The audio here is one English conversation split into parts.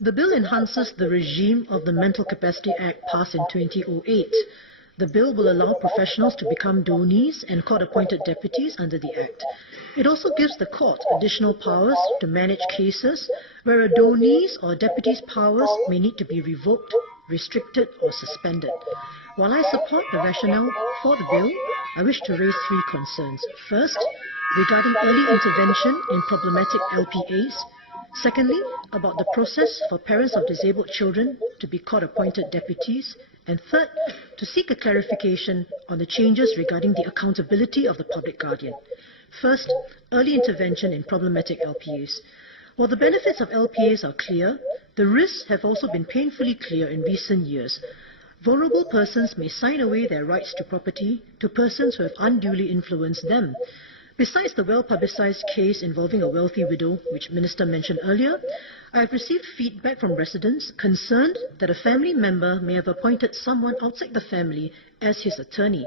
The bill enhances the regime of the Mental Capacity Act passed in 2008. The bill will allow professionals to become donees and court-appointed deputies under the Act. It also gives the court additional powers to manage cases where a donee's or deputy's powers may need to be revoked, restricted or suspended. While I support the rationale for the bill, I wish to raise three concerns. First, regarding early intervention in problematic LPAs. Secondly, about the process for parents of disabled children to be court-appointed deputies. And third, to seek a clarification on the changes regarding the accountability of the public guardian. First, early intervention in problematic LPAs. While the benefits of LPAs are clear, the risks have also been painfully clear in recent years. Vulnerable persons may sign away their rights to property to persons who have unduly influenced them. Besides the well-publicized case involving a wealthy widow, which Minister mentioned earlier, I have received feedback from residents concerned that a family member may have appointed someone outside the family as his attorney.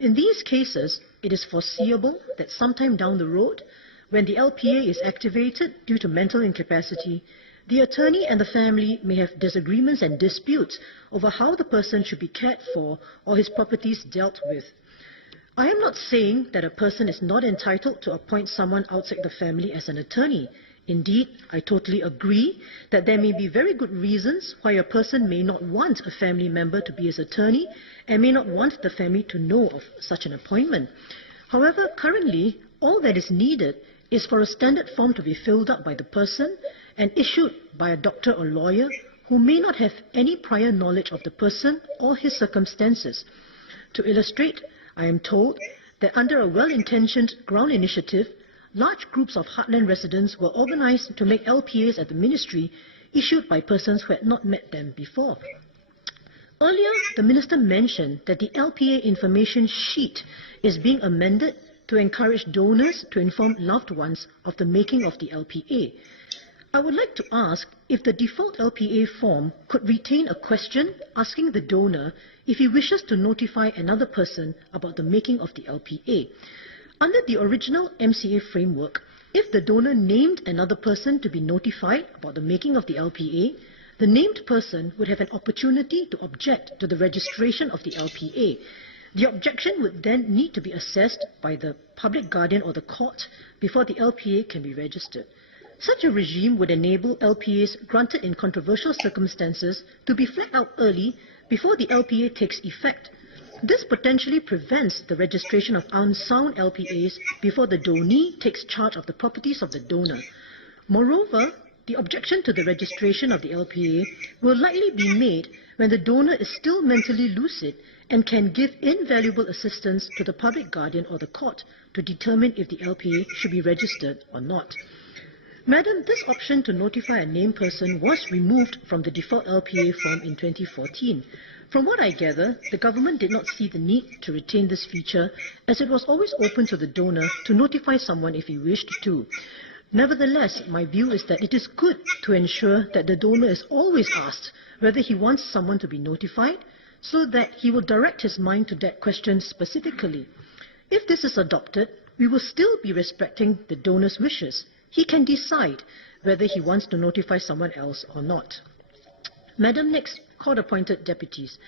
In these cases, it is foreseeable that sometime down the road, when the LPA is activated due to mental incapacity, the attorney and the family may have disagreements and disputes over how the person should be cared for or his properties dealt with. I am not saying that a person is not entitled to appoint someone outside the family as an attorney. Indeed, I totally agree that there may be very good reasons why a person may not want a family member to be his attorney and may not want the family to know of such an appointment. However, currently, all that is needed is for a standard form to be filled up by the person and issued by a doctor or lawyer who may not have any prior knowledge of the person or his circumstances. To illustrate, I am told that under a well-intentioned ground initiative, large groups of heartland residents were organized to make LPAs at the ministry issued by persons who had not met them before. Earlier, the Minister mentioned that the LPA information sheet is being amended to encourage donors to inform loved ones of the making of the LPA. I would like to ask if the default LPA form could retain a question asking the donor if he wishes to notify another person about the making of the LPA. Under the original MCA framework, if the donor named another person to be notified about the making of the LPA, the named person would have an opportunity to object to the registration of the LPA. The objection would then need to be assessed by the public guardian or the court before the LPA can be registered. Such a regime would enable LPAs granted in controversial circumstances to be flagged out early before the LPA takes effect. This potentially prevents the registration of unsound LPAs before the donee takes charge of the properties of the donor. Moreover, the objection to the registration of the LPA will likely be made when the donor is still mentally lucid and can give invaluable assistance to the public guardian or the court to determine if the LPA should be registered or not. Madam, this option to notify a named person was removed from the default LPA form in 2014. From what I gather, the government did not see the need to retain this feature as it was always open to the donor to notify someone if he wished to. Nevertheless, my view is that it is good to ensure that the donor is always asked whether he wants someone to be notified so that he will direct his mind to that question specifically. If this is adopted, we will still be respecting the donor's wishes. He can decide whether he wants to notify someone else or not. Madam, next, court-appointed deputies.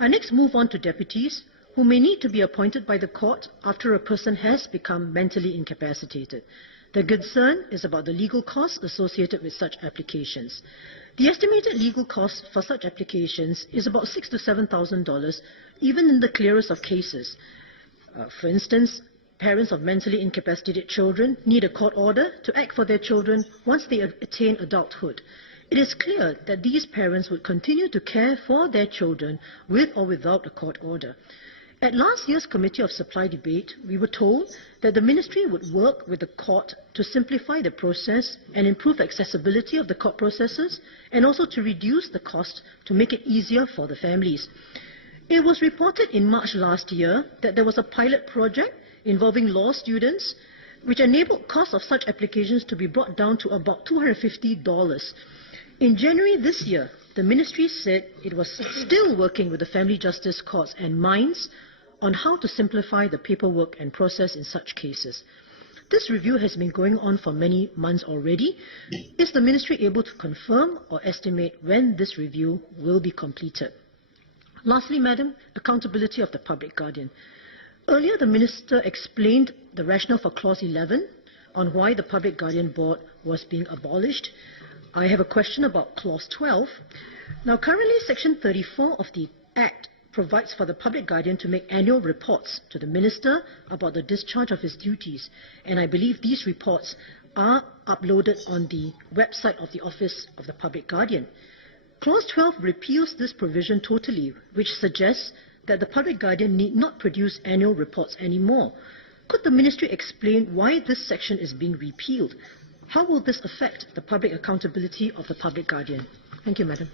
I next move on to deputies who may need to be appointed by the court after a person has become mentally incapacitated. The concern is about the legal costs associated with such applications. The estimated legal cost for such applications is about $6,000 to $7,000, even in the clearest of cases. For instance, parents of mentally incapacitated children need a court order to act for their children once they attain adulthood. It is clear that these parents would continue to care for their children with or without a court order. At last year's Committee of Supply debate, we were told that the Ministry would work with the court to simplify the process and improve accessibility of the court processes and also to reduce the cost to make it easier for the families. It was reported in March last year that there was a pilot project involving law students which enabled costs of such applications to be brought down to about $250. In January this year, the Ministry said it was still working with the family justice courts and mines on how to simplify the paperwork and process in such cases. This review has been going on for many months already. Is the Ministry able to confirm or estimate when this review will be completed? Lastly, Madam, accountability of the Public Guardian. Earlier, the Minister explained the rationale for Clause 11 on why the Public Guardian Board was being abolished. I have a question about Clause 12. Now, currently, Section 34 of the Act provides for the Public Guardian to make annual reports to the Minister about the discharge of his duties, and I believe these reports are uploaded on the website of the Office of the Public Guardian. Clause 12 repeals this provision totally, which suggests that the Public Guardian need not produce annual reports anymore. Could the Ministry explain why this section is being repealed? How will this affect the public accountability of the Public Guardian? Thank you, Madam.